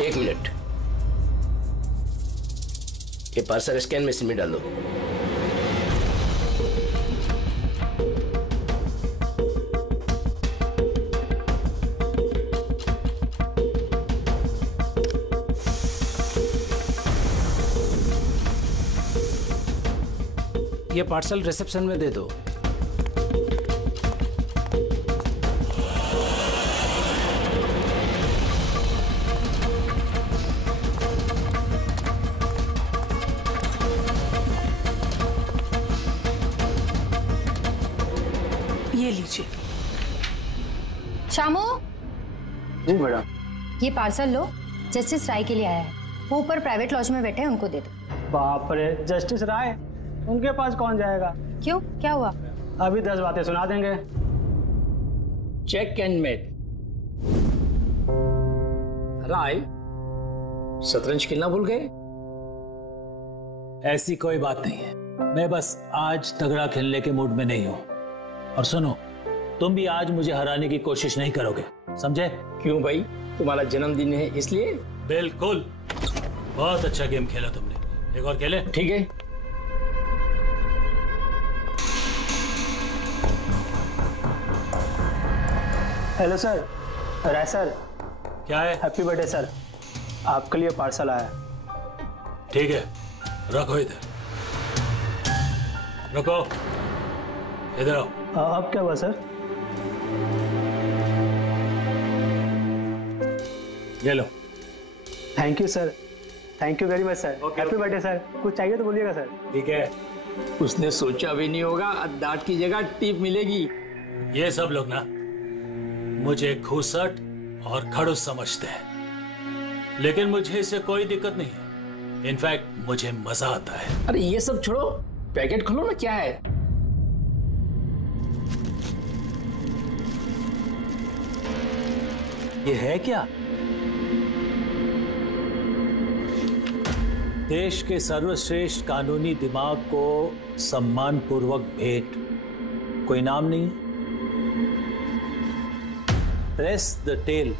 एक मिनट, ये parcel scan machine में डाल दो। ये पार्सल रिसेप्शन में दे दो। ये लीजिए। शामू, जी मैडम। ये पार्सल लो, जस्टिस राय के लिए आया है। वो ऊपर प्राइवेट लॉज में बैठे हैं, उनको दे दो। बाप रे, जस्टिस राय? उनके पास कौन जाएगा? क्यों, क्या हुआ? अभी 10 बातें सुना देंगे। Check and met. राय, शतरंज खेलना भूल गए? ऐसी कोई बात नहीं है, मैं बस आज तगड़ा खेलने के मूड में नहीं हूं। और सुनो, तुम भी आज मुझे हराने की कोशिश नहीं करोगे, समझे? क्यों भाई, तुम्हारा जन्मदिन है इसलिए? बिल्कुल, बहुत अच्छा गेम खेला तुमने। एक और खेले? ठीक है। हेलो सर, राय सर। क्या है? हैप्पी बर्थडे सर, आपके लिए पार्सल आया। ठीक है, रखो इधर, रखो इधर आओ। अब क्या हुआ सर? ये लो। Thank you sir, thank you very much sir. Happy birthday sir. कुछ चाहिए तो बोलिएगा सर। ठीक है। उसने सोचा भी नहीं होगा डांट की जगह टिप मिलेगी। ये सब लोग ना मुझे घूसट और खड़ूस समझते हैं, लेकिन मुझे इससे कोई दिक्कत नहीं है। इनफैक्ट मुझे मजा आता है। अरे ये सब छोड़ो, पैकेट खोलो ना, क्या है? ये है क्या? देश के सर्वश्रेष्ठ कानूनी दिमाग को सम्मान पूर्वक भेंट। कोई नाम नहीं? Press the tail.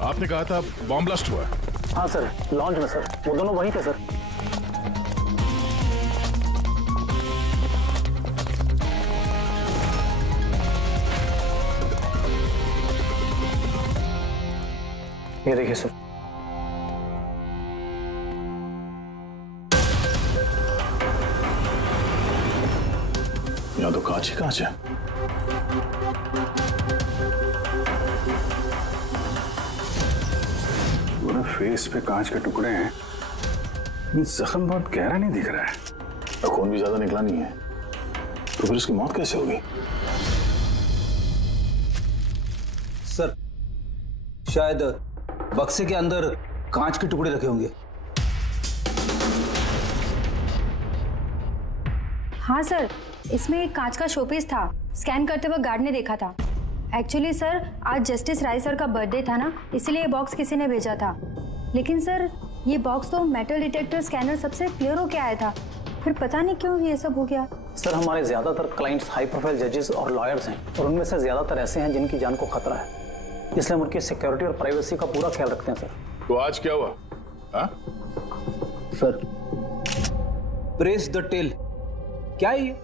आपने कहा था बॉम्ब ब्लास्ट हुआ? हाँ सर, लॉन्च में सर। वो दोनों वहीं थे सर। ये देखिए सर। यहाँ तो कांच ही कांच है। पूरे फेस पे कांच के टुकड़े हैं, जख्म बहुत गहरा नहीं दिख रहा है। खून भी ज्यादा निकला नहीं है, तो फिर इसकी मौत कैसे होगी? सर, शायद बक्से के अंदर कांच के टुकड़े रखे होंगे। हाँ सर, इसमें एक कांच का शोपीस था। स्कैन करते वक्त गार्ड ने देखा था। एक्चुअली सर, आज जस्टिस राय सर का बर्थडे था ना, इसलिए ये बॉक्स किसी ने भेजा था। लेकिन सर, ये बॉक्स तो मेटल डिटेक्टर स्कैनर सबसे क्लियर होके आया था, फिर पता नहीं क्यों ये सब हो गया। सर, हमारे ज्यादातर क्लाइंट्स हाई प्रोफाइल जजेस और लॉयर्स हैं, और उनमें से ज्यादातर ऐसे हैं जिनकी जान को खतरा है, इसलिए हम उनकी सिक्योरिटी और प्राइवेसी का पूरा ख्याल रखते हैं सर। तो आज क्या हुआ? हाँ? Sir, press the tail. क्या है ये?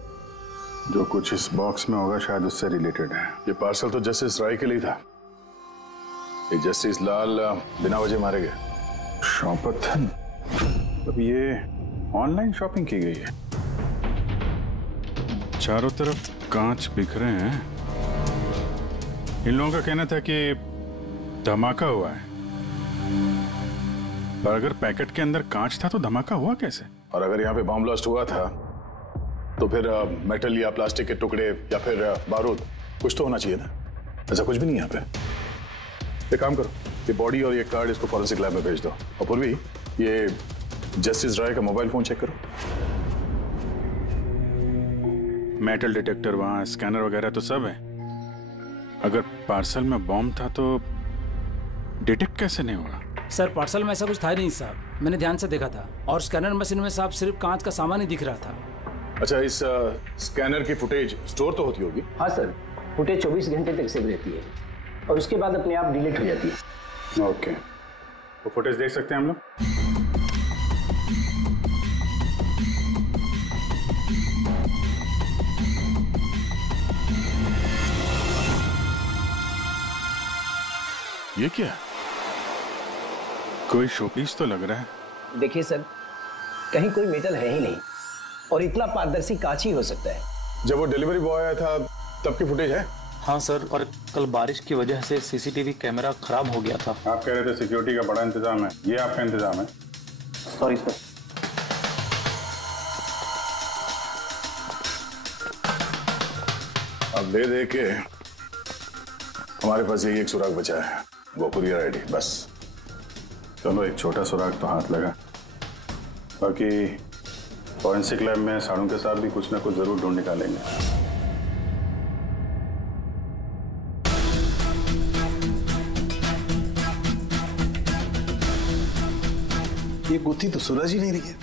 जो कुछ इस बॉक्स में होगा शायद उससे रिलेटेड है। ये पार्सल तो जस्टिस राय के लिए था। ये जस्टिस लाल बिना वजह मारे गए। शॉपथन, अब ये ऑनलाइन शॉपिंग की गई है। चारों तरफ कांच बिखरे हैं। इन लोगों का कहना था कि धमाका हुआ है, पर अगर पैकेट के अंदर कांच था तो धमाका हुआ कैसे? और अगर यहाँ पे बॉम्ब ब्लास्ट हुआ था तो फिर मेटल या प्लास्टिक के टुकड़े या फिर बारूद कुछ तो होना चाहिए ना। ऐसा कुछ भी नहीं यहाँ पे। एक काम करो, ये बॉडी और ये कार्ड इसको फॉरेंसिक लैब में भेज दो। और पूर्वी, ये जस्टिस राय का मोबाइल फोन चेक करो। मेटल डिटेक्टर वहां, स्कैनर वगैरह तो सब है। अगर पार्सल में बॉम्ब था तो डिटेक्ट कैसे नहीं हुआ? सर पार्सल में ऐसा कुछ था ही नहीं साहब, मैंने ध्यान से देखा था। और स्कैनर मशीन में साहब सिर्फ कांच का सामान ही दिख रहा था। अच्छा, इस स्कैनर की फुटेज स्टोर तो होती होगी? हाँ सर, फुटेज 24 घंटे तक सेव रहती है और उसके बाद अपने आप डिलीट हो जाती है। ओके, वो फुटेज देख सकते हैं हम लोग? ये क्या? कोई शोपीस तो लग रहा है। देखिए सर, कहीं कोई मेटल है ही नहीं और इतना पारदर्शी कांच ही हो सकता है। जब वो डिलीवरी बॉय आया था तब की फुटेज है? हाँ सर, और कल बारिश की वजह से सीसीटीवी कैमरा खराब हो गया था। आप कह रहे थे सिक्योरिटी का बड़ा इंतजाम है, ये आपका इंतजाम है? Sorry sir. अब ले दे के हमारे पास यही एक सुराग बचा है, वो कुरियर आईडी। बस चलो, एक छोटा सुराग तो हाथ लगा। बाकी फॉरेंसिक लैब में साड़ू के साथ भी कुछ ना कुछ जरूर ढूंढ निकालेंगे। ये गुत्थी तो सूरज ही नहीं रही है।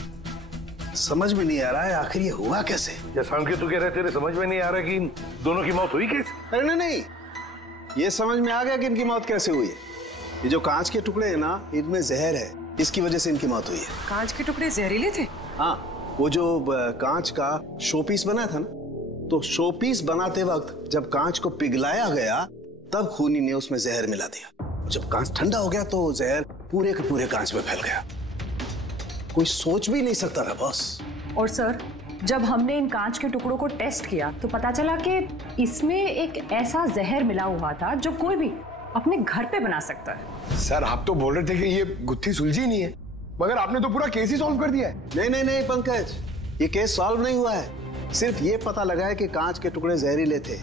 समझ में नहीं आ रहा है आखिर ये हुआ कैसे। जैसा कि तू कह रहे तेरे समझ में नहीं आ रहा कि इन दोनों की मौत हुई कैसे? अरे नहीं, ये समझ में आ गया कि इनकी मौत कैसे हुई है। ये जो कांच के टुकड़े हैं ना, इनमें जहर है, इसकी वजह से इनकी मौत हुई है। कांच के टुकड़े जहरीले थे? हाँ, वो जो कांच का शोपीस बना था ना, तो शोपीस बनाते वक्त जब कांच को पिघलाया गया तब खूनी ने उसमें जहर मिला दिया। जब कांच ठंडा हो गया तो जहर पूरे के पूरे कांच में फैल गया। कोई सोच भी नहीं सकता था बॉस। और सर, जब हमने इन कांच के टुकड़ों को टेस्ट किया तो पता चला कि इसमें एक ऐसा जहर मिला हुआ था जो कोई भी अपने घर पे बना सकता है। सर, आप तो बोल रहे थे कि ये गुत्थी सुलझी नहीं है, मगर आपने तो पूरा केस ही सॉल्व कर दिया है। नहीं नहीं नहीं पंकज, ये केस सॉल्व नहीं हुआ है। सिर्फ ये पता लगा है कि कांच के टुकड़े जहरीले थे।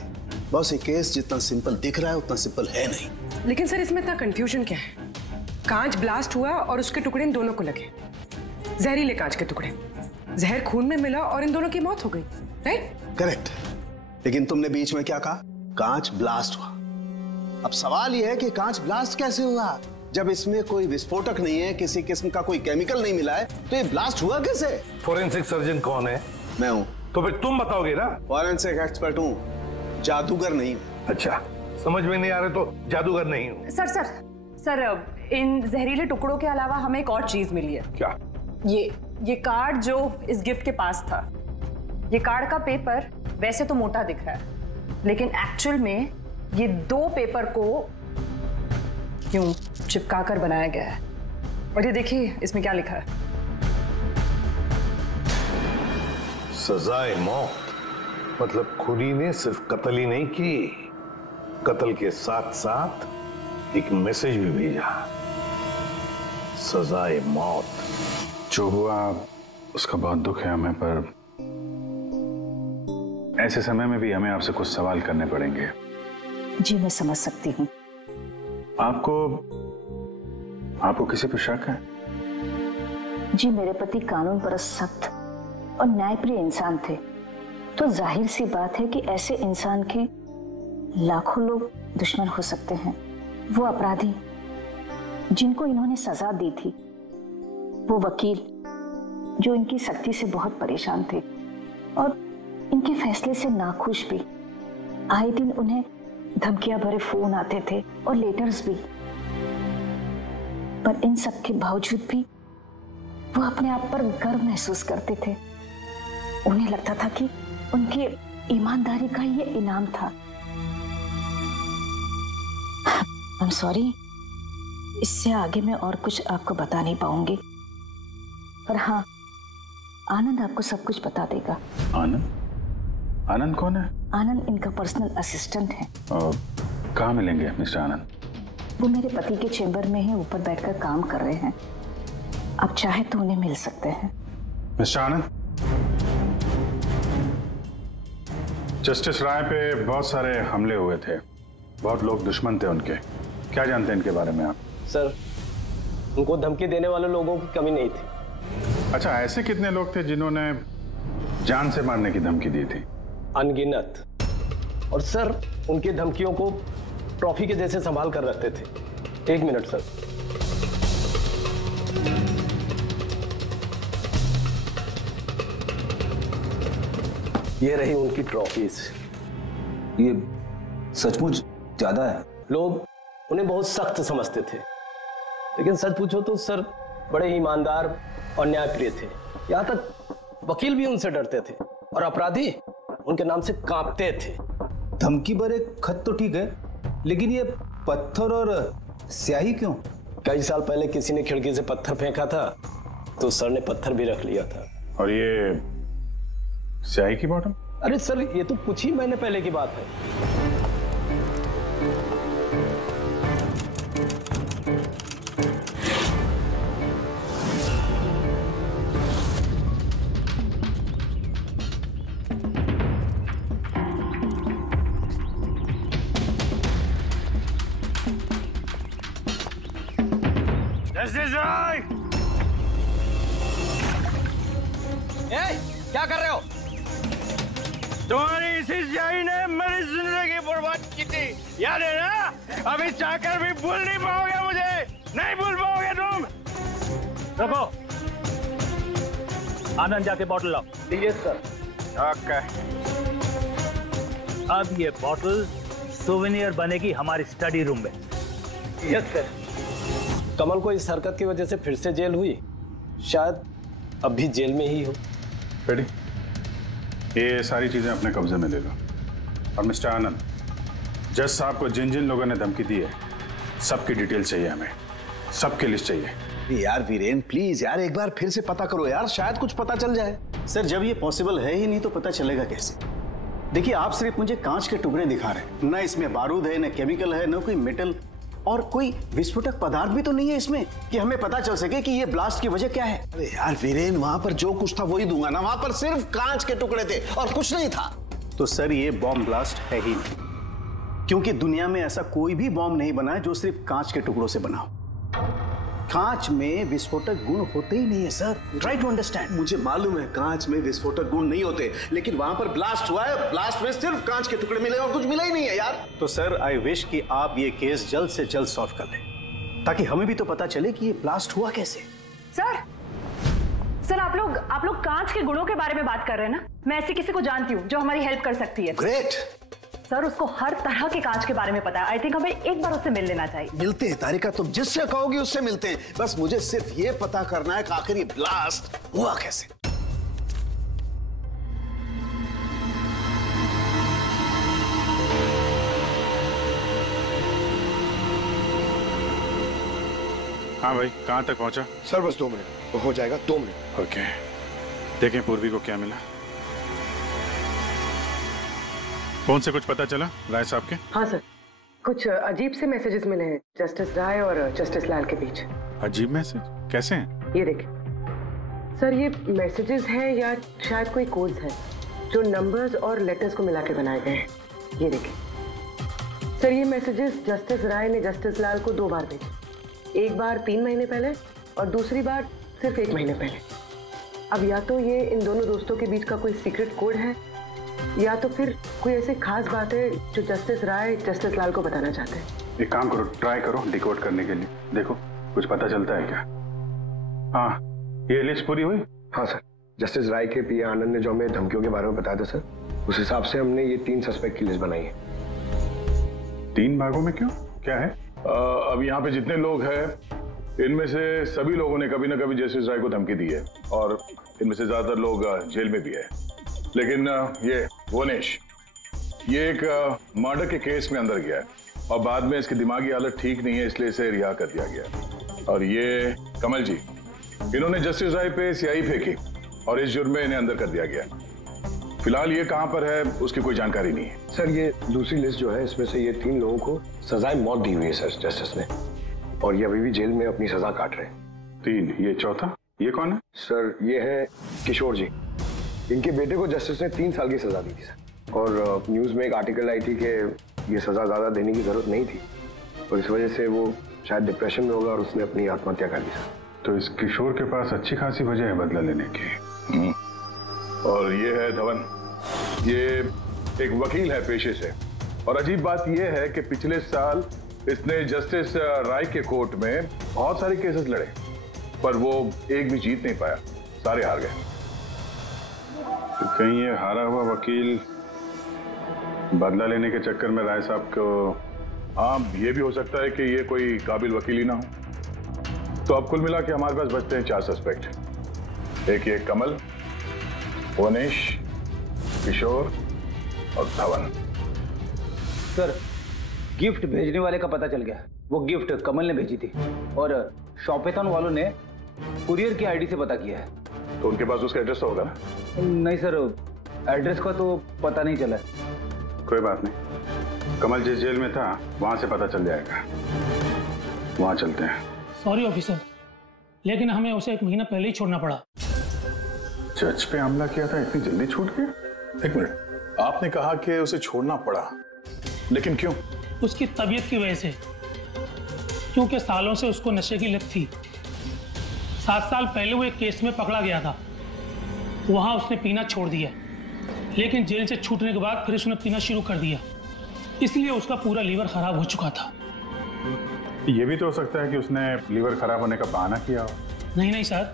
बस ये केस जितना सिंपल दिख रहा है उतना सिंपल है नहीं। लेकिन सर, इसमें इतना कंफ्यूजन क्या है? कांच ब्लास्ट हुआ और उसके टुकड़े इन दोनों को लगे, जहरीले कांच के टुकड़े। जहर खून में मिला और इन दोनों की मौत हो गई, राइट? करेक्ट। लेकिन तुमने बीच में क्या कहा? कांच ब्लास्ट हुआ। अब सवाल यह है कि कांच ब्लास्ट कैसे हुआ? जब इसमें कोई विस्फोटक नहीं है, किसी किस्म का कोई केमिकल नहीं मिला है, तो ये ब्लास्ट हुआ कैसे? फोरेंसिक सर्जन कौन है? मैं हूं। तो फिर तुम बताओगे ना। फॉरेंसिक एक्सपर्ट हूं, जादूगर नहीं हूं। अच्छा, समझ में नहीं आ रहे तो जादूगर नहीं हूं। सर सर सर, इन जहरीले टुकड़ों के अलावा हमें एक और चीज मिली है। क्या? ये कार्ड जो इस गिफ्ट के पास था, ये कार्ड का पेपर वैसे तो मोटा दिख रहा है, लेकिन एक्चुअल में ये दो पेपर को यूं चिपका कर बनाया गया है। और ये देखिए इसमें क्या लिखा है। सजाए मौत, मतलब खूनी ने सिर्फ कत्ल ही नहीं की, कत्ल के साथ साथ एक मैसेज भी भेजा, सजाए मौत। जो हुआ उसका बहुत दुख है हमें, पर ऐसे समय में भी हमें आपसे कुछ सवाल करने पड़ेंगे। जी मैं समझ सकती हूँ। आपको किसी पर शक है? जी मेरे पति कानून पर सख्त और न्यायप्रिय इंसान थे, तो जाहिर सी बात है कि ऐसे इंसान के लाखों लोग दुश्मन हो सकते हैं। वो अपराधी जिनको इन्होंने सजा दी थी, वो वकील जो इनकी सख्ती से बहुत परेशान थे और इनके फैसले से नाखुश भी। आए दिन उन्हें धमकियां भरे फोन आते थे और लेटर्स भी, पर इन सब के बावजूद भी वो अपने आप पर गर्व महसूस करते थे। उन्हें लगता था कि उनकी ईमानदारी का ये इनाम था। I'm sorry, इससे आगे मैं और कुछ आपको बता नहीं पाऊंगी, पर हाँ, आनंद आपको सब कुछ बता देगा। आनंद? आनंद कौन है? आनंद इनका पर्सनल असिस्टेंट है। कहाँ मिलेंगे मिस्टर आनंद? वो मेरे पति के चेंबर में ही ऊपर बैठकर काम कर रहे हैं। आप चाहे तो उन्हें मिल सकते हैं। मिस्टर आनंद, जस्टिस राय पे बहुत सारे हमले हुए थे, बहुत लोग दुश्मन थे उनके, क्या जानते हैं इनके बारे में आप? सर, उनको धमकी देने वाले लोगों की कमी नहीं थी। अच्छा, ऐसे कितने लोग थे जिन्होंने जान से मारने की धमकी दी थी? अनगिनत। और सर, उनकी धमकियों को ट्रॉफी के जैसे संभाल कर रखते थे। 1 मिनट सर। ये रही उनकी ट्रॉफीज। ये सचमुच ज्यादा है। लोग उन्हें बहुत सख्त समझते थे, लेकिन सच पूछो तो सर बड़े ईमानदार और न्यायप्रिय थे। यहाँ तक वकील भी उनसे डरते थे और अपराधी उनके नाम से कांपते थे। धमकी पर एक खत तो ठीक है, लेकिन ये पत्थर और स्याही क्यों? कई साल पहले किसी ने खिड़की से पत्थर फेंका था, तो सर ने पत्थर भी रख लिया था। और ये स्याही की बॉटल? अरे सर, ये तो कुछ ही महीने पहले की बात है। क्या कर रहे हो? तुम्हारी इसी स्याही ने मेरी जिंदगी बर्बाद की थी, याद है ना? अभी चाहकर भी भूल नहीं पाओगे मुझे, नहीं भूल पाओगे तुम। रुको, आनंद जाके बॉटल लाओ। Yes sir. ओके। अब ये बॉटल सोवेनियर बनेगी हमारी स्टडी रूम में। Yes sir. कमल को इस हरकत की वजह से फिर से जेल हुई, शायद अब भी जेल में ही हो। रेडी? ये सारी चीजें अपने कब्जे में ले लो। और मिस्टर आनंद, जज साहब को जिन जिन लोगों ने धमकी दी है, सबकी डिटेल चाहिए हमें, सबकी लिस्ट चाहिए। यार वीरेन प्लीज यार, एक बार फिर से पता करो यार, शायद कुछ पता चल जाए। सर, जब ये पॉसिबल है ही नहीं तो पता चलेगा कैसे? देखिए, आप सिर्फ मुझे कांच के टुकड़े दिखा रहे हैं, ना इसमें बारूद है, ना केमिकल है, ना कोई मेटल, और कोई विस्फोटक पदार्थ भी तो नहीं है इसमें कि हमें पता चल सके कि ये ब्लास्ट की वजह क्या है। अरे यार वीरेन, वहां पर जो कुछ था वही दूंगा ना, वहां पर सिर्फ कांच के टुकड़े थे और कुछ नहीं था। तो सर, ये बॉम्ब ब्लास्ट है ही नहीं, क्योंकि दुनिया में ऐसा कोई भी बॉम्ब नहीं बना है जो सिर्फ कांच के टुकड़ों से बना हो। कांच में विस्फोटक गुण होते ही नहीं है सर, ट्राई टू अंडरस्टैंड। मुझे मालूम है कांच में विस्फोटक गुण नहीं होते, लेकिन वहां पर ब्लास्ट हुआ है, ब्लास्ट में सिर्फ कांच के टुकड़े मिले और कुछ मिला ही नहीं है यार। तो सर, आई विश कि आप ये केस जल्द से जल्द सॉल्व कर लें, ताकि हमें भी तो पता चले कि ये ब्लास्ट हुआ कैसे। सर आप लोग कांच के गुणों के बारे में बात कर रहे हैं ना? मैं ऐसी किसी को जानती हूँ जो हमारी हेल्प कर सकती है। ग्रेट सर, उसको हर तरह के कांच के बारे में पता है। आई थिंक हमें एक बार उससे मिल लेना चाहिए। मिलते हैं तारिका, तुम जिससे कहोगी उससे मिलते हैं। बस मुझे सिर्फ ये पता करना है कि आखिर ये ब्लास्ट हुआ कैसे। हाँ भाई, कहाँ तक पहुँचा? सर बस 2 मिनट, हो जाएगा 2 मिनट। ओके, देखें पूर्वी को क्या मिला। फोन से कुछ पता चला राय साहब के? हाँ सर, कुछ अजीब से मैसेजेस मिले हैं जस्टिस राय और जस्टिस लाल के बीच। अजीब मैसेज? कैसे हैं? ये देखिए सर, ये मैसेजेस हैं या शायद कोई कोड्स हैं जो नंबर्स और लेटर्स को मिला के बनाए गए हैं। ये देखिए सर, ये मैसेजेस जस्टिस राय ने जस्टिस लाल को 2 बार भेजे, एक बार 3 महीने पहले और दूसरी बार सिर्फ 1 महीने पहले। अब या तो ये इन दोनों दोस्तों के बीच का कोई सीक्रेट कोड है, या तो फिर कोई ऐसी खास बात है जो जस्टिस राय जस्टिस लाल को बताना चाहते हैं। एक काम करो, ट्राई करो डिकोड करने के लिए, देखो कुछ पता चलता है क्या। हाँ, ये लिस्ट पूरी हुई? हाँ सर, जस्टिस राय के पीए आनंद ने जो हमें धमकियों के बारे में बताया था सर, उस हिसाब से हमने ये 3 सस्पेक्ट की लिस्ट बनाई है। 3 भागों में क्यों, क्या है? अब यहाँ पे जितने लोग हैं, इनमें से सभी लोगों ने कभी ना कभी जस्टिस राय को धमकी दी है और इनमें से ज्यादातर लोग जेल में भी है। लेकिन ये वोनेश, ये एक मर्डर के केस में अंदर गया है और बाद में इसकी दिमागी हालत ठीक नहीं है, इसलिए इसे रिहा कर दिया गया। और ये कमल जी, इन्होंने जस्टिस राय पे स्याही फेंकी और इस जुर्म में इन्हें अंदर कर दिया गया। फिलहाल ये कहां पर है उसकी कोई जानकारी नहीं है। सर, ये दूसरी लिस्ट जो है, इसमें से ये 3 लोगों को सजाए मौत दी हुई है सर जस्टिस ने, और ये अभी भी जेल में अपनी सजा काट रहे हैं। 3, ये चौथा, ये कौन है? सर ये है किशोर जी। इनके बेटे को जस्टिस ने 3 साल की सजा दी थी सर, और न्यूज में एक आर्टिकल आई थी कि ये सजा ज्यादा देने की जरूरत नहीं थी और इस वजह से वो शायद डिप्रेशन में होगा और उसने अपनी आत्महत्या कर दी सर। तो इस किशोर के पास अच्छी खासी वजह है बदला लेने की। और ये है धवन, ये एक वकील है पेशे से, और अजीब बात यह है कि पिछले साल इसने जस्टिस राय के कोर्ट में बहुत सारे केसेस लड़े, पर वो एक भी जीत नहीं पाया, सारे हार गए। तो कहीं ये हारा हुआ वकील बदला लेने के चक्कर में राय साहब को, हाँ ये भी हो सकता है कि ये कोई काबिल वकील ही ना हो। तो अब कुल मिला के हमारे पास बचते हैं 4 सस्पेक्ट, एक ये कमल, वनेश, किशोर और धवन। सर गिफ्ट भेजने वाले का पता चल गया, वो गिफ्ट कमल ने भेजी थी और शॉपेथॉन वालों ने कुरियर की आईडी से पता किया है। तो उनके पास उसका एड्रेस तो होगा ना? नहीं सर, एड्रेस का तो पता नहीं चला। कोई बात नहीं, कमल जिस जेल में था वहां से पता चल जाएगा, वहां चलते हैं। सॉरी ऑफिसर, लेकिन हमें उसे 1 महीना पहले ही छोड़ना पड़ा। जज पे हमला किया था, इतनी जल्दी छूट गया? 1 मिनट, आपने कहा कि उसे छोड़ना पड़ा, लेकिन क्यों? उसकी तबीयत की वजह से, क्योंकि सालों से उसको नशे की लत थी। 7 साल पहले वो एक केस में पकड़ा गया था, वहां उसने पीना छोड़ दिया, लेकिन जेल से छूटने के बाद फिर उसने पीना शुरू कर दिया, इसलिए उसका पूरा लीवर खराब हो चुका था। ये भी तो हो सकता है कि उसने लीवर खराब होने का बहाना किया हो। नहीं नहीं सर,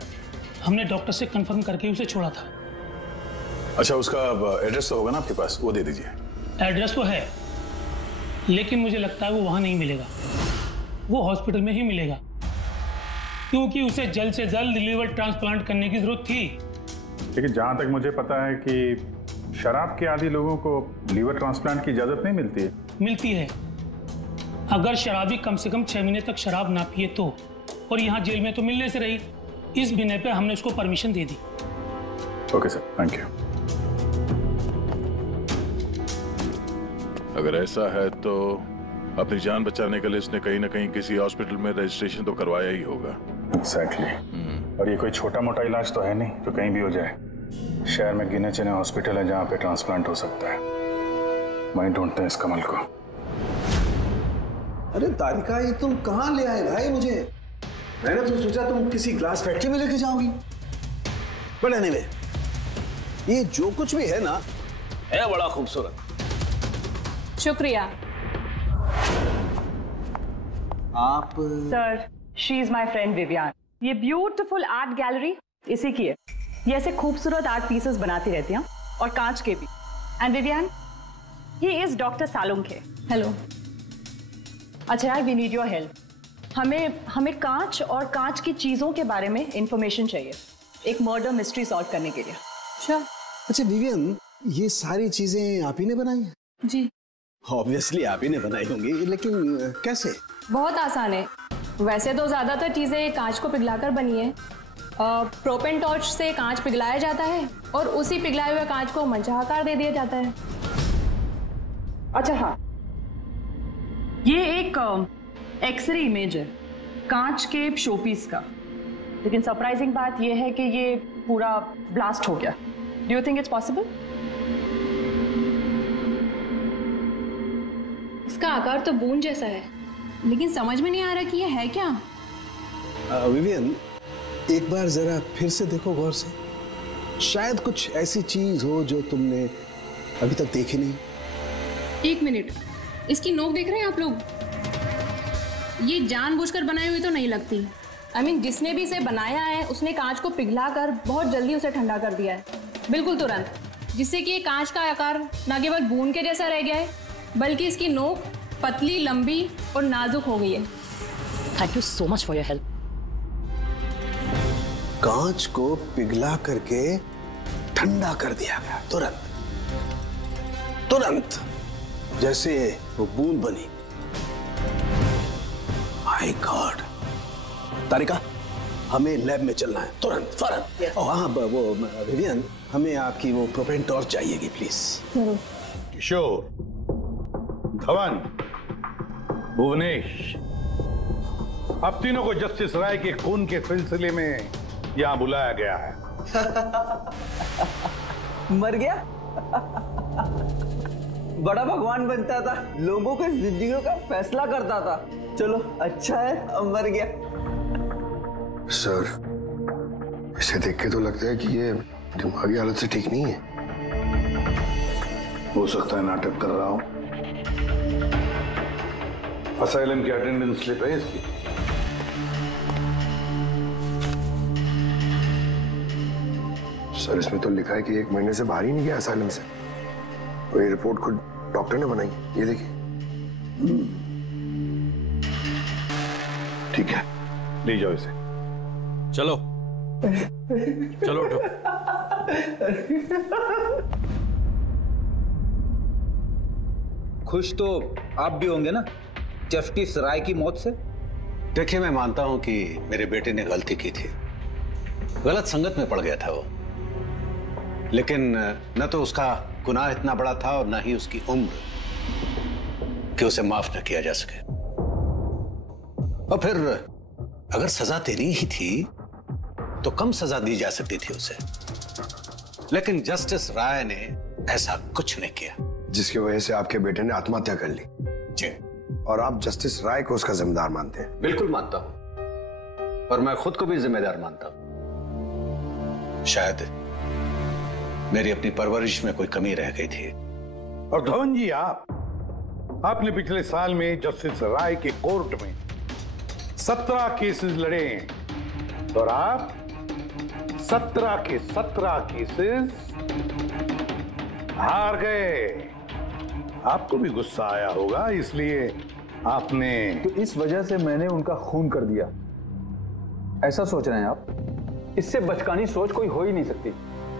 हमने डॉक्टर से कंफर्म करके उसे छोड़ा था। अच्छा, उसका एड्रेस तो होगा ना आपके पास, वो दे दीजिए। एड्रेस तो है, लेकिन मुझे लगता है वो वहां नहीं मिलेगा, वो हॉस्पिटल में ही मिलेगा, क्योंकि उसे जल्द से जल्द लीवर ट्रांसप्लांट करने की जरूरत थी। लेकिन जहां तक मुझे पता है कि शराब के आदी लोगों को लीवर ट्रांसप्लांट की इजाजत नहीं मिलती है। मिलती है, अगर शराबी कम से कम 6 महीने तक शराब ना पिए तो, और यहाँ जेल में तो मिलने से रही, इस बिना पे हमने उसको permission they the. Okay sir, thank you. अगर ऐसा है तो अपनी जान बचाने के लिए इसने कहीं ना कहीं किसी हॉस्पिटल में रजिस्ट्रेशन तो करवाया ही होगा। एग्जैक्टली। और ये कोई छोटा मोटा इलाज तो है नहीं जो कहीं भी हो जाए। शहर में गिने चुने हॉस्पिटल है जहाँ पे ट्रांसप्लांट हो सकता है, वहीं ढूंढते हैं इस कमल को। अरे तारिका, ये तुम कहाँ ले आए भाई मुझे? मैंने तो सोचा तुम किसी ग्लास फैक्ट्री में लेके जाओगी। बट एनीवे, ये जो कुछ भी है ना, है बड़ा खूबसूरत। शुक्रिया। आप sir, she is my friend Vivian. ये ब्यूटीफुल आर्ट गैलरी इसी की है। ये ऐसे खूबसूरत आर्ट पीसेस बनाती रहती हैं, और कांच के भी। एंड विवियान, ये इज डॉक्टर सालुंखे। हेलो। अच्छा यार, वी नीड योर हेल्प। हमें कांच और कांच की चीजों के बारे में इंफॉर्मेशन चाहिए, एक मर्डर मिस्ट्री सॉल्व करने के लिए। अच्छा विवियन, ये सारी चीजें आप ही ने बनाई हैं? जी। ऑब्वियसली आप ही ने बनाई होंगी, लेकिन कैसे? बहुत आसान है। वैसे तो ज्यादातर चीजें कांच को पिघलाकर बनी है। प्रोपेन टॉर्च से कांच पिघलाया जाता है और उसी पिघलाए हुए कांच को मनचाहा आकार दे दिया जाता है। अच्छा हाँ, ये एक एक्सरे इमेज है कांच के शोपीस का, लेकिन सरप्राइजिंग बात यह है कि ये पूरा ब्लास्ट हो गया। Do you think it's possible? इसका आकार तो बूंद जैसा है, लेकिन समझ में नहीं आ रहा कि ये है क्या। विवियन, एक बार जरा फिर से देखो गौर से, शायद कुछ ऐसी चीज हो जो तुमने अभी तक देखी नहीं। 1 मिनट, इसकी नोक देख रहे हैं आप लोग? ये जानबूझकर बनाई हुई तो नहीं लगती। I mean, जिसने भी इसे बनाया है उसने कांच को पिघलाकर बहुत जल्दी उसे ठंडा कर दिया है, बिल्कुल तुरंत, जिससे कि ये कांच का आकार न केवल बूंद के जैसा रह गया है, बल्कि इसकी नोक पतली, लंबी और नाजुक हो गई है। Thank you so much for your help. कांच को पिघला करके ठंडा कर दिया गया, तुरंत जैसे वो बूंद बनी। My God. तारिका, हमें लैब में चलना है तुरंत, फौरन। और हाँ, वो विवियन, हमें आपकी वो प्रोपेन टॉर्च चाहिएगी प्लीज। किशोर, धवन, भुवनेश, अब तीनों को जस्टिस राय के खून के सिलसिले में यहां बुलाया गया है। मर गया? बड़ा भगवान बनता था, लोगों की जिंदगियों का फैसला करता था। चलो अच्छा है अब मर गया। सर, इसे देख के तो लगता है कि ये दिमागी हालत से ठीक नहीं है। हो सकता है नाटक कर रहा हो। असाइलम की अटेंडेंस स्लिप है इसकी। सर, इसमें तो लिखा है कि 1 महीने से बाहर ही नहीं गया असाइलम से। और ये रिपोर्ट खुद डॉक्टर ने बनाई, ये देखिए। ठीक है, ले जाओ इसे। चलो चलो उठो। खुश तो आप भी होंगे ना जस्टिस राय की मौत से? देखिए, मैं मानता हूं कि मेरे बेटे ने गलती की थी, गलत संगत में पड़ गया था वो, लेकिन न तो उसका गुनाह इतना बड़ा था और न ही उसकी उम्र कि उसे माफ न किया जा सके। और फिर अगर सजा देनी ही थी तो कम सजा दी जा सकती थी उसे, लेकिन जस्टिस राय ने ऐसा कुछ नहीं किया, जिसकी वजह से आपके बेटे ने आत्महत्या कर ली। जी। और आप जस्टिस राय को उसका जिम्मेदार मानते हैं? बिल्कुल मानता हूं, और मैं खुद को भी जिम्मेदार मानता हूं। शायद मेरी अपनी परवरिश में कोई कमी रह गई थी। और धवन जी, आपने पिछले साल में जस्टिस राय के कोर्ट में 17 केसेस लड़े हैं और आप 17 के 17 केसेस हार गए। आपको भी गुस्सा आया होगा, इसलिए आपने तो इस वजह से मैंने उनका खून कर दिया, ऐसा सोच रहे हैं आप? इससे बचकानी सोच कोई हो ही नहीं सकती।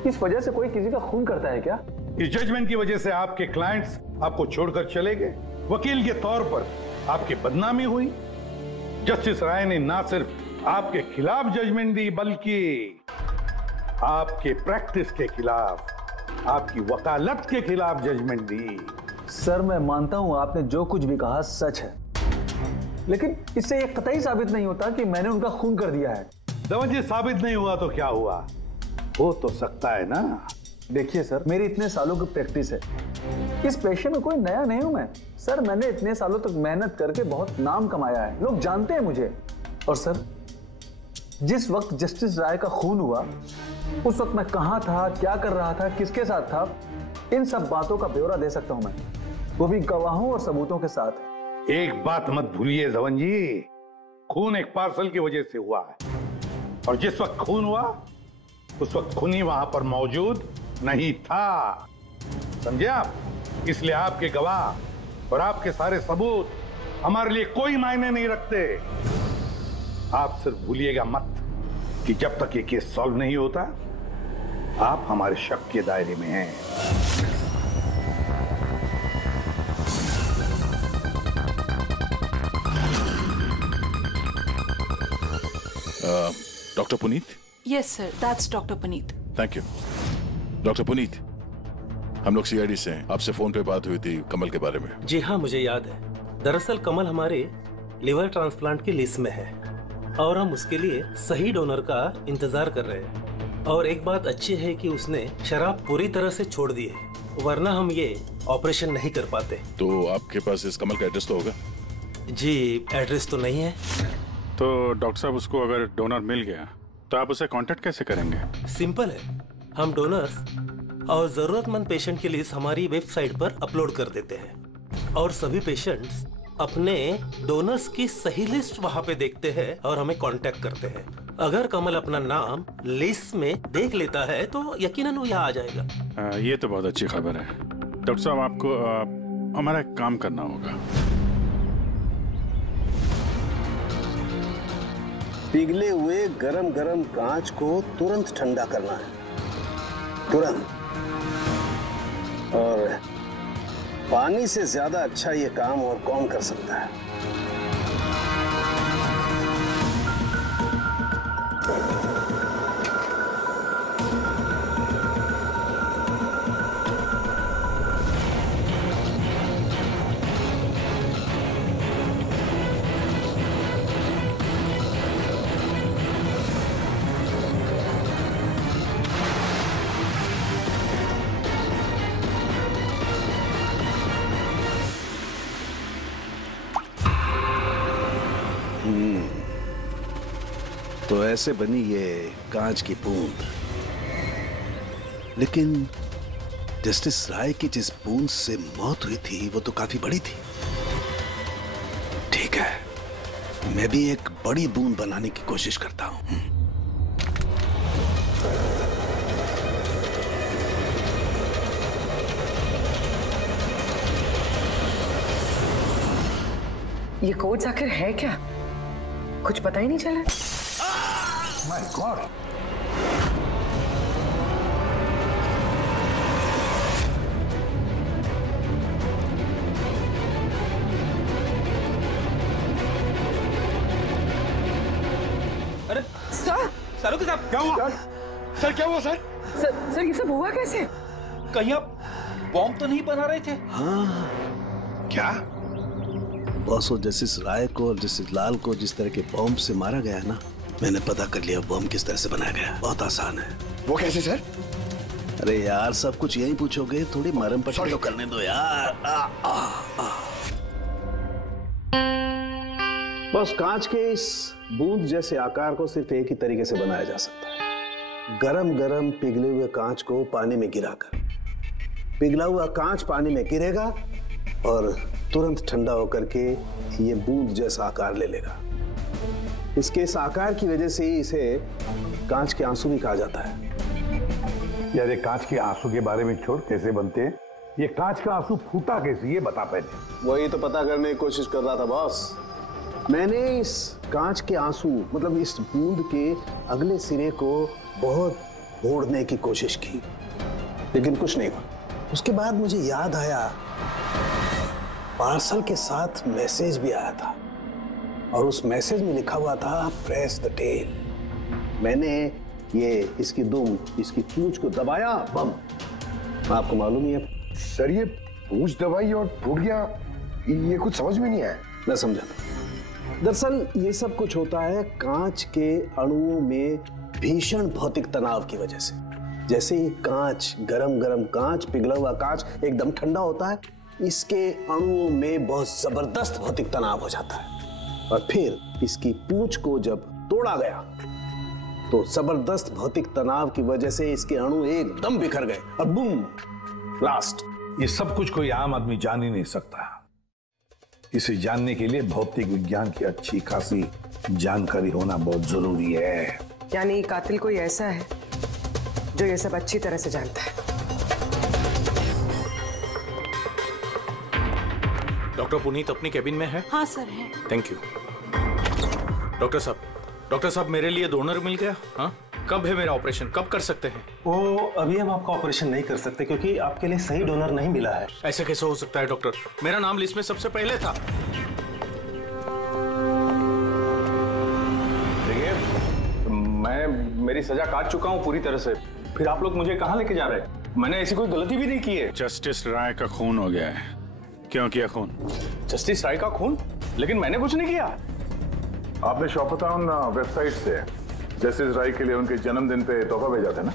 इस वजह से कोई किसी का खून करता है क्या? इस जजमेंट की वजह से आपके क्लाइंट्स आपको छोड़कर चले गए, वकील के तौर पर आपकी बदनामी हुई। जस्टिस राय ने ना सिर्फ आपके खिलाफ जजमेंट दी, बल्कि आपके प्रैक्टिस के खिलाफ, आपकी वकालत के खिलाफ जजमेंट दी। सर, मैं मानता हूं आपने जो कुछ भी कहा सच है, लेकिन इससे यह कतई साबित नहीं होता कि मैंने उनका खून कर दिया है। धवन जी, साबित नहीं हुआ तो क्या हुआ? हो तो सकता है ना। देखिए सर, मेरी इतने सालों की प्रैक्टिस है, इस पेशे में कोई नया नहीं हूं मैं। सर, मैंने इतने सालों तक मेहनत करके बहुत नाम कमाया है, लोग जानते हैं मुझे। और सर, जिस वक्त जस्टिस राय का खून हुआ, उस वक्त मैं कहां था, क्या कर रहा था, किसके साथ था, इन सब बातों का ब्यौरा दे सकता हूं मैं, वो भी गवाहों और सबूतों के साथ। एक बात मत भूलिए धवन जी, खून एक पार्सल की वजह से हुआ है, और जिस वक्त खून हुआ उस वक्त खूनी वहां पर मौजूद नहीं था, समझे आप? इसलिए आपके गवाह और आपके सारे सबूत हमारे लिए कोई मायने नहीं रखते। आप सिर्फ भूलिएगा मत कि जब तक ये केस सॉल्व नहीं होता, आप हमारे शक के दायरे में हैं। Doctor Puneet? Yes sir, that's doctor Puneet. Thank you. Doctor Puneet, हम लोग सीआईडी से हैं, आपसे फोन पे बात हुई थी कमल के बारे में। जी हाँ, मुझे याद है। दरअसल कमल हमारे लिवर ट्रांसप्लांट की लिस्ट में है और हम उसके लिए सही डोनर का इंतजार कर रहे हैं। और एक बात अच्छी है कि उसने शराब पूरी तरह से छोड़ दी है, वरना हम ये ऑपरेशन नहीं कर पाते। तो आपके पास इस कमल का एड्रेस तो होगा? जी, एड्रेस तो नहीं है। तो डॉक्टर साहब, उसको अगर डोनर मिल गया तो आप उसे कांटेक्ट कैसे करेंगे? सिंपल है, हम डोनर्स और जरूरतमंद पेशेंट की लिस्ट हमारी वेबसाइट पर अपलोड कर देते हैं और सभी पेशेंट्स अपने डोनर्स की सही लिस्ट वहां पे देखते हैं और हमें कांटेक्ट करते हैं। अगर कमल अपना नाम लिस्ट में देख लेता है तो यकीनन वो यहाँ आ जाएगा। ये तो बहुत अच्छी खबर है। डॉक्टर साहब, आपको हमारा एक काम करना होगा। पिघले हुए गरम गरम कांच को तुरंत ठंडा करना है, तुरंत। और पानी से ज्यादा अच्छा ये काम और कौन कर सकता है? तो ऐसे बनी ये कांच की बूंद। लेकिन जस्टिस राय की जिस बूंद से मौत हुई थी वो तो काफी बड़ी थी। ठीक है, मैं भी एक बड़ी बूंद बनाने की कोशिश करता हूं। ये कोड्स आखिर है क्या? कुछ पता ही नहीं चला। My God. अरे सर, सारू के साहब क्या हुआ? सर क्या हुआ सर? सर ये सब हुआ कैसे? कहीं आप बॉम्ब तो नहीं बना रहे थे? हाँ। क्या? बॉस, वो जस्टिस राय को और जस्टिस लाल को जिस तरह के बॉम्ब से मारा गया है ना, मैंने पता कर लिया बॉम्ब किस तरह से बनाया गया। बहुत आसान है। वो कैसे सर? अरे यार, सब कुछ यही पूछोगे, थोड़ी मरम पट्टी तो करने दो यार। बस कांच के इस बूंद जैसे आकार को सिर्फ एक ही तरीके से बनाया जा सकता है, गरम गरम पिघले हुए कांच को पानी में गिराकर। पिघला हुआ कांच पानी में गिरेगा और तुरंत ठंडा होकर के ये बूंद जैसा आकार ले लेगा। इसके इस आकार की वजह से ही इसे कांच के आंसू भी कहा जाता है। यार, ये कांच के आंसू के बारे में छोड़, कैसे बनते हैं? ये कांच का आंसू फूटा कैसे, ये बता पहले। वही तो पता करने की कोशिश कर रहा था बॉस। मैंने इस कांच के आंसू मतलब इस बूंद के अगले सिरे को बहुत मोड़ने की कोशिश की, लेकिन कुछ नहीं हुआ। उसके बाद मुझे याद आया, पार्सल के साथ मैसेज भी आया था और उस मैसेज में लिखा हुआ था प्रेस द टेल। मैंने ये इसकी दुम, इसकी पूंछ को दबाया, बम। आपको मालूम ही है सर, ये पूंछ दबाई और टूट गया, ये कुछ समझ में नहीं आया। मैं समझा। दरअसल ये सब कुछ होता है कांच के अणुओं में भीषण भौतिक तनाव की वजह से। जैसे ही कांच, गरम गरम कांच, पिघला हुआ कांच एकदम ठंडा होता है, इसके अणुओं में बहुत जबरदस्त भौतिक तनाव हो जाता है और फिर इसकी पूंछ को जब तोड़ा गया तो जबरदस्त भौतिक तनाव की वजह से इसके अणु एकदम बिखर गए और बूम, ब्लास्ट। ये सब कुछ कोई आम आदमी जान ही नहीं सकता। इसे जानने के लिए भौतिक विज्ञान की अच्छी खासी जानकारी होना बहुत जरूरी है। यानी कातिल कोई ऐसा है जो ये सब अच्छी तरह से जानता है। डॉक्टर पुनीत अपनी केबिन में है? हाँ सर है। Thank you. डॉक्टर साहब मेरे लिए डोनर मिल गया? हाँ, कब है मेरा ऑपरेशन, कब कर सकते हैं? वो अभी हम आपका ऑपरेशन नहीं कर सकते क्योंकि आपके लिए सही डोनर नहीं मिला है। ऐसे कैसे हो सकता है डॉक्टर? मेरा नाम लिस्ट में सबसे पहले था। देखिए, मेरी सजा काट चुका हूँ पूरी तरह से, फिर आप लोग मुझे कहाँ लेके जा रहे हैं? मैंने ऐसी कोई गलती भी नहीं की है। जस्टिस राय का खून हो गया है। क्यों किया खून? जस्टिस राय का खून? लेकिन मैंने कुछ नहीं किया। आपने शॉपथाउन वेबसाइट से जस्टिस राय के लिए उनके जन्मदिन पे तोहफा भेजा था ना?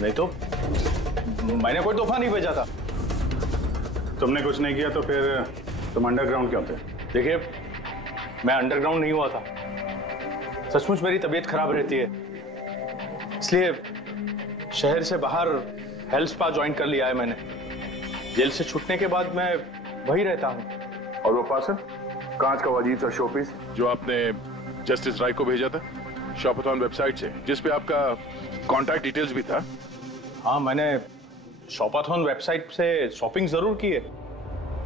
नहीं तो मैंने कोई तोहफा नहीं भेजा था। तुमने कुछ नहीं किया तो फिर तुम अंडरग्राउंड क्यों थे? देखिए, मैं अंडरग्राउंड नहीं हुआ था। सचमुच मेरी तबीयत खराब रहती है, इसलिए शहर से बाहर हेल्थ स्पा ज्वाइन कर लिया है मैंने। जेल से छूटने के बाद मैं वही रहता हूँ। और वो पार्सल, कांच का अजीब सा शोपीस जो आपने जस्टिस राय को भेजा था शॉपथाउन वेबसाइट से, जिसपे आपका कॉन्टैक्ट डिटेल्स भी था? हाँ, मैंने शॉपथाउन वेबसाइट से शॉपिंग जरूर की है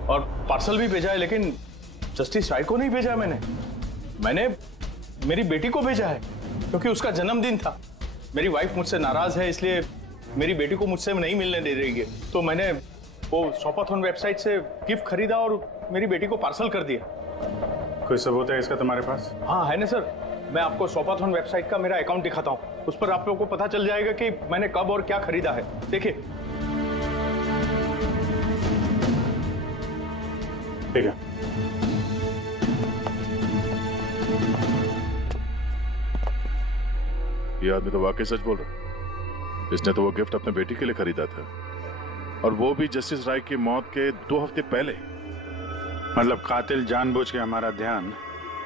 और पार्सल भी भेजा है, लेकिन जस्टिस राय को नहीं भेजा। मैंने मेरी बेटी को भेजा है क्योंकि उसका जन्मदिन था। मेरी वाइफ मुझसे नाराज है, इसलिए मेरी बेटी को मुझसे नहीं मिलने दे रही है। तो मैंने वो शॉपथाउन वेबसाइट से गिफ्ट खरीदा और मेरी बेटी को पार्सल कर दिया। कोई सबूत है इसका तुम्हारे पास? हाँ है ना सर, मैं आपको शॉपथाउन वेबसाइट का मेरा अकाउंट दिखाता हूँ। उस पर आप लोगों को पता चल जाएगा कि मैंने कब और क्या खरीदा है। देखिए। ठीक है। ये आदमी तो वाकई सच बोल रहा है। इसने तो वो गिफ्ट अपने बेटी के लिए खरीदा था, और वो भी जस्टिस राय की मौत के 2 हफ्ते पहले। मतलब कातिल जानबूझ के हमारा ध्यान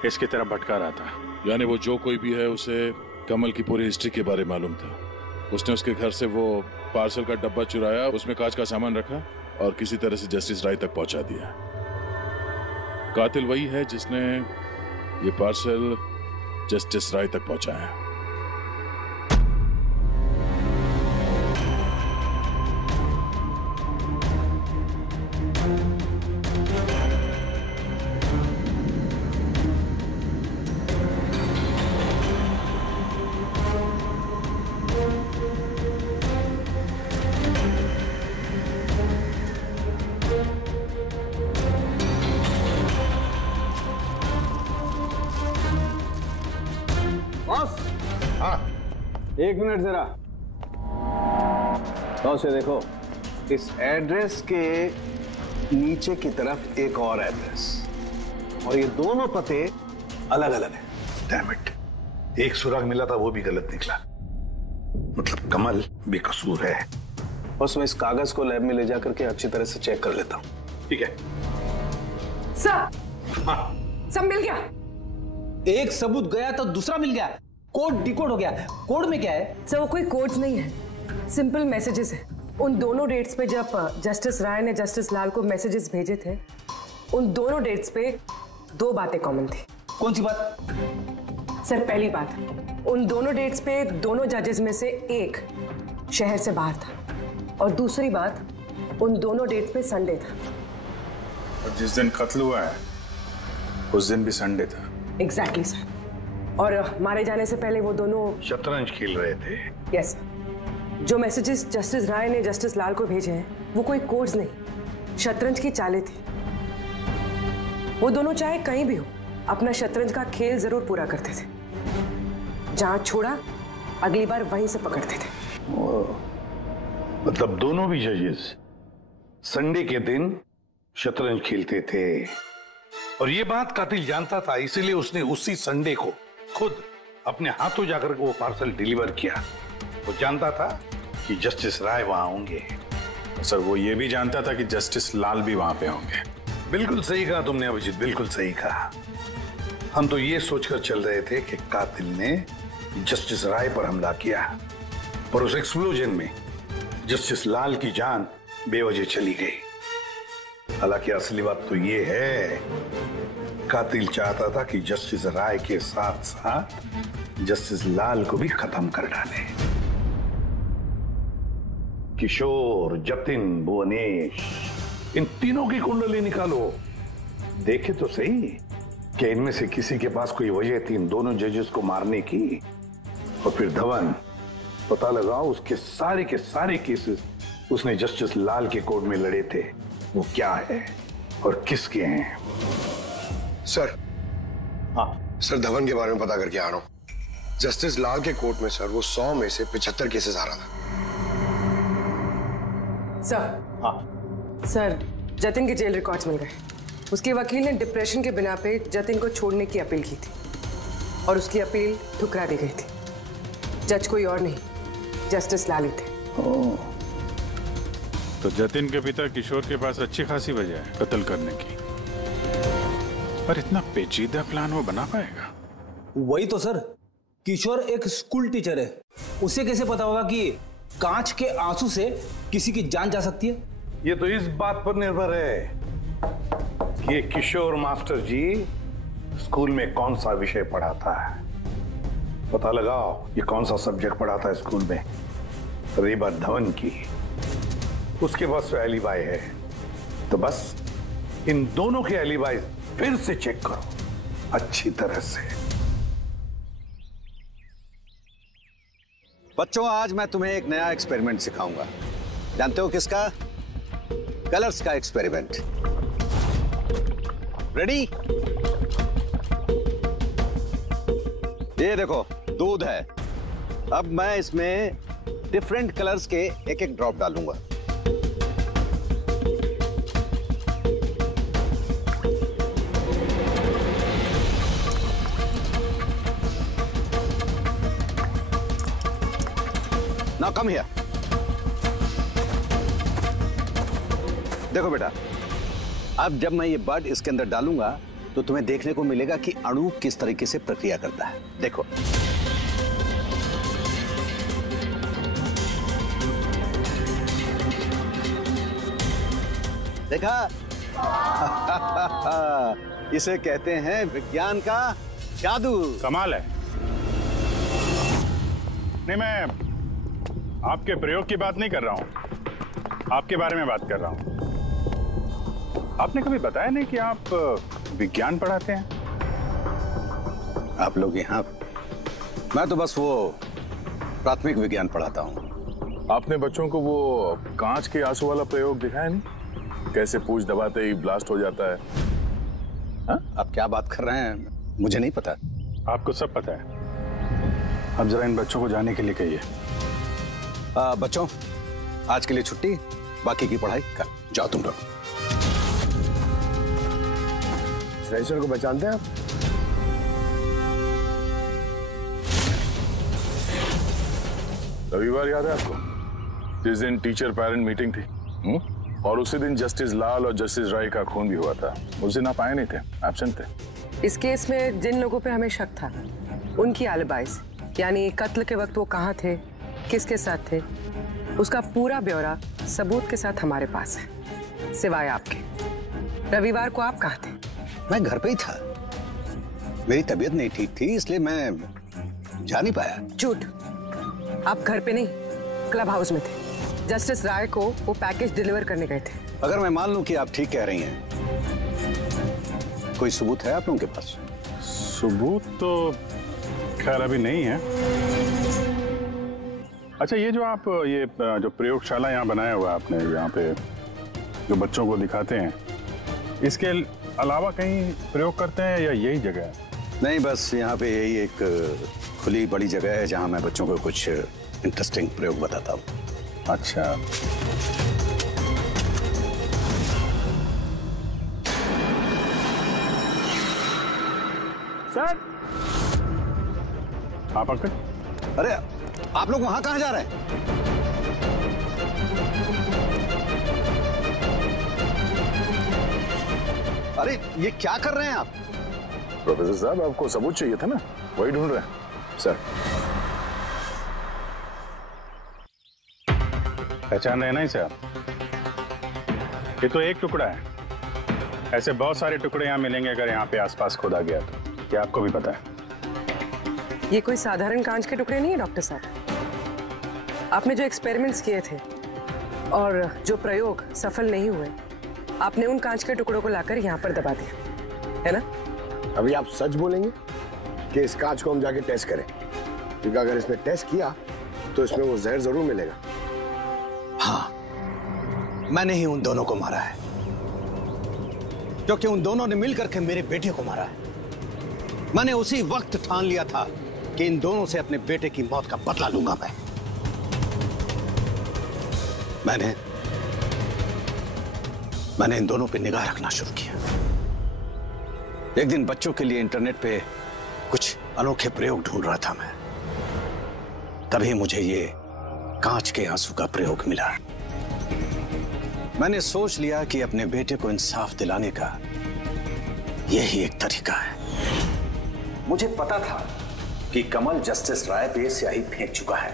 इसकी तरफ भटका रहा था। यानी वो जो कोई भी है उसे कमल की पूरी हिस्ट्री के बारे में मालूम था। उसने उसके घर से वो पार्सल का डब्बा चुराया, उसमें कांच का सामान रखा और किसी तरह से जस्टिस राय तक पहुंचा दिया। कातिल वही है जिसने ये पार्सल जस्टिस राय तक पहुंचाया। एक मिनट जरा तो से देखो, इस एड्रेस के नीचे की तरफ एक और एड्रेस, और ये दोनों पते अलग अलग हैं। डैम इट, एक सुराग मिला था वो भी गलत निकला। मतलब कमल बेकसूर है। बस मैं इस कागज को लैब में ले जाकर के अच्छी तरह से चेक कर लेता हूँ। ठीक है सर। हाँ। सब मिल गया। एक सबूत गया तो दूसरा मिल गया, कोड डिकोड हो गया। कोड में क्या है? सर वो कोई कोड्स नहीं है, सिंपल मैसेजेस है। उन दोनों डेट्स पे जब जस्टिस राय ने जस्टिस लाल को मैसेजेस भेजे थे, उन दोनों डेट्स पे दो बातें कॉमन थी। कौन सी बात? सर पहली बात, उन दोनों डेट्स पे दोनों जजेस में से एक शहर से बाहर था, और दूसरी बात, उन दोनों डेट्स पे संडे था। और जिस दिन कत्ल हुआ है उस दिन भी संडे था। Exactly sir. और मारे जाने से पहले वो दोनों शतरंज खेल रहे थे। यस। जो मैसेजेस जस्टिस राय ने जस्टिस लाल को भेजे हैं वो कोई कोड्स नहीं, शतरंज की चालें थी। वो दोनों चाहे कहीं भी हो अपना शतरंज का खेल जरूर पूरा करते थे। जहां छोड़ा अगली बार वहीं से पकड़ते थे। मतलब दोनों भी जजेस संडे के दिन शतरंज खेलते थे, और ये बात कातिल जानता था, इसीलिए उसने उसी संडे को खुद अपने हाथों जाकर वो पार्सल डिलीवर किया। वो जानता था कि जस्टिस राय वहां होंगे। सर वो ये भी जानता था कि जस्टिस लाल भी वहां पे होंगे। बिल्कुल सही कहा तुमने अभिजीत, बिल्कुल सही कहा। हम तो ये सोचकर चल रहे थे कि कातिल ने जस्टिस राय पर हमला किया, पर उस एक्सप्लोजन में जस्टिस लाल की जान बेवजह चली गई। हालांकि असली बात तो ये है, कातिल चाहता था कि जस्टिस राय के साथ साथ जस्टिस लाल को भी खत्म कर डाले। किशोर, जतिन, भुवनेश, इन तीनों की कुंडली निकालो, देखे तो सही कि इनमें से किसी के पास कोई वजह थी इन दोनों जजेस को मारने की। और फिर धवन, पता लगाओ उसके सारे के सारे केसेस उसने जस्टिस लाल के कोर्ट में लड़े थे, वो क्या है और किसके हैं। सर, हाँ सर, धवन के बारे में पता करके आ रहा हूं। जस्टिस लाल के कोर्ट में सर वो 100 में से 75 केसेस आ रहा था। सर। हाँ सर, जतिन के जेल रिकॉर्ड्स मिल गए। उसके वकील ने डिप्रेशन के बिना पे जतिन को छोड़ने की अपील की थी, और उसकी अपील ठुकरा दी गई थी। जज कोई और नहीं, जस्टिस लाल ही थे। तो जतिन के पिता किशोर के पास अच्छी खासी वजह है कत्ल करने की, पर इतना पेचीदा प्लान वो बना पाएगा? वही तो सर, किशोर एक स्कूल टीचर है, उसे कैसे पता होगा कि कांच के आंसू से किसी की जान जा सकती है? ये तो इस बात पर निर्भर है कि ये किशोर मास्टर जी स्कूल में कौन सा विषय पढ़ाता है। पता लगाओ ये कौन सा सब्जेक्ट पढ़ाता है स्कूल में। रही बात धवन की, उसके पास तो एलिबाई है, तो बस इन दोनों के एलिबाई फिर से चेक करो अच्छी तरह से। बच्चों, आज मैं तुम्हें एक नया एक्सपेरिमेंट सिखाऊंगा। जानते हो किसका? कलर्स का एक्सपेरिमेंट। रेडी? ये देखो, दूध है। अब मैं इसमें डिफरेंट कलर्स के एक एक ड्रॉप डालूंगा। Now come here. देखो बेटा, अब जब मैं ये बर्ड इसके अंदर डालूंगा तो तुम्हें देखने को मिलेगा कि अणु किस तरीके से प्रक्रिया करता है। देखो, देखा? इसे कहते हैं विज्ञान का जादू। कमाल है। नहीं, मैं आपके प्रयोग की बात नहीं कर रहा हूं, आपके बारे में बात कर रहा हूं। आपने कभी बताया नहीं कि आप विज्ञान पढ़ाते हैं? आप लोग यहाँ, मैं तो बस वो प्राथमिक विज्ञान पढ़ाता हूँ। आपने बच्चों को वो कांच के आंसू वाला प्रयोग दिखाया नहीं? कैसे पूछ दबाते ही ब्लास्ट हो जाता है। हाँ? आप क्या बात कर रहे हैं? मुझे नहीं पता। आपको सब पता है। अब जरा इन बच्चों को जाने के लिए कहिए। बच्चों, आज के लिए छुट्टी, बाकी की पढ़ाई कर जाओ तुम लोग। सर को पहचानते हैं आप? रविवार याद है आपको, जिस दिन टीचर पेरेंट मीटिंग थी? और उसी दिन जस्टिस लाल और जस्टिस राय का खून भी हुआ था। उस दिन आप आए नहीं थे, एब्सेंट थे। इस केस में जिन लोगों पे हमें शक था, उनकी एलिबाइज, यानी कत्ल के वक्त वो कहाँ थे, किसके साथ थे, उसका पूरा ब्यौरा सबूत के साथ हमारे पास है, सिवाय आपके। रविवार को आप कहाँ थे? मैं घर पे ही था। मेरी तबीयत नहीं ठीक थी, इसलिए मैं जा नहीं पाया। झूठ, आप घर पे नहीं, क्लब हाउस में थे। जस्टिस राय को वो पैकेज डिलीवर करने गए थे। अगर मैं मान लूं कि आप ठीक कह रही हैं, कोई सबूत है आप लोगों के पास? सबूत तो खैर अभी नहीं है। अच्छा, ये जो आप जो प्रयोगशाला यहाँ बनाया हुआ आपने, यहाँ पे जो बच्चों को दिखाते हैं, इसके अलावा कहीं प्रयोग करते हैं या यही जगह है? नहीं, बस यहाँ पे यही एक खुली बड़ी जगह है जहाँ मैं बच्चों को कुछ इंटरेस्टिंग प्रयोग बताता हूँ। अच्छा, सर। आप अंकल? अरे, आप लोग वहां कहाँ जा रहे हैं? अरे, ये क्या कर रहे हैं आप? प्रोफेसर साहब, आपको सबूत चाहिए था ना, वही ढूंढ रहे हैं। सर, पहचान रहे ना इसे आप? ये तो एक टुकड़ा है। ऐसे बहुत सारे टुकड़े यहाँ मिलेंगे अगर यहाँ पे आसपास खोदा गया तो। क्या आपको भी पता है? ये कोई साधारण कांच के टुकड़े नहीं है डॉक्टर साहब। आपने जो एक्सपेरिमेंट्स किए थे और जो प्रयोग सफल नहीं हुए, आपने उन कांच के टुकड़ों को लाकर यहाँ पर दबा दिया, है ना? अभी आप सच बोलेंगे कि इस कांच को हम जाके टेस्ट करें? क्योंकि अगर इसने टेस्ट किया तो इसमें वो जहर जरूर मिलेगा। हाँ, मैंने ही उन दोनों को मारा है, क्योंकि उन दोनों ने मिलकर के मेरे बेटे को मारा है। मैंने उसी वक्त ठान लिया था कि इन दोनों से अपने बेटे की मौत का बदला लूंगा मैं। मैंने इन दोनों पे निगाह रखना शुरू किया। एक दिन बच्चों के लिए इंटरनेट पे कुछ अनोखे प्रयोग ढूंढ रहा था मैं, तभी मुझे ये कांच के आंसू का प्रयोग मिला। मैंने सोच लिया कि अपने बेटे को इंसाफ दिलाने का यही एक तरीका है। मुझे पता था कि कमल जस्टिस राय पे स्याही फेंक चुका है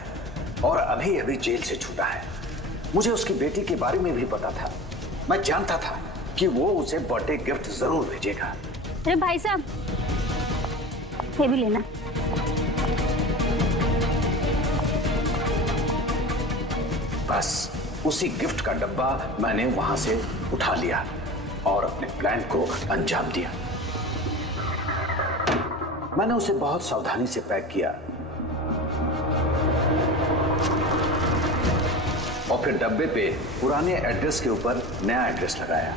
और अभी अभी जेल से छूटा है। मुझे उसकी बेटी के बारे में भी पता था। मैं जानता था कि वो उसे बर्थडे गिफ्ट जरूर भेजेगा। अरे भाई साहब, ये भी लेना। बस उसी गिफ्ट का डब्बा मैंने वहां से उठा लिया और अपने प्लान को अंजाम दिया। मैंने उसे बहुत सावधानी से पैक किया और फिर डब्बे पे पुराने एड्रेस के ऊपर नया एड्रेस लगाया।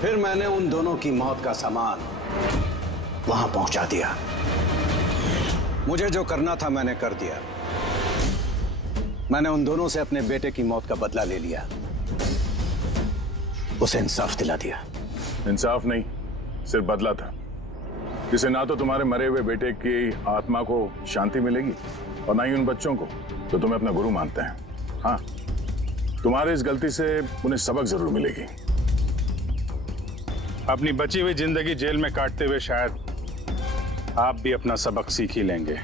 फिर मैंने उन दोनों की मौत का सामान वहां पहुंचा दिया। मुझे जो करना था मैंने कर दिया। मैंने उन दोनों से अपने बेटे की मौत का बदला ले लिया, उसे इंसाफ दिला दिया। इंसाफ नहीं, सिर्फ बदला था, जिससे ना तो तुम्हारे मरे हुए बेटे की आत्मा को शांति मिलेगी और ना ही उन बच्चों को जो तुम्हें अपना गुरु मानते हैं। हाँ, तुम्हारे इस गलती से उन्हें सबक जरूर मिलेगी। अपनी बची हुई जिंदगी जेल में काटते हुए शायद आप भी अपना सबक सीख ही लेंगे।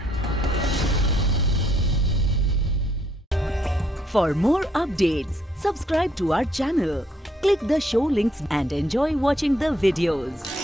For more updates, subscribe to our channel, click the show links and enjoy watching the videos.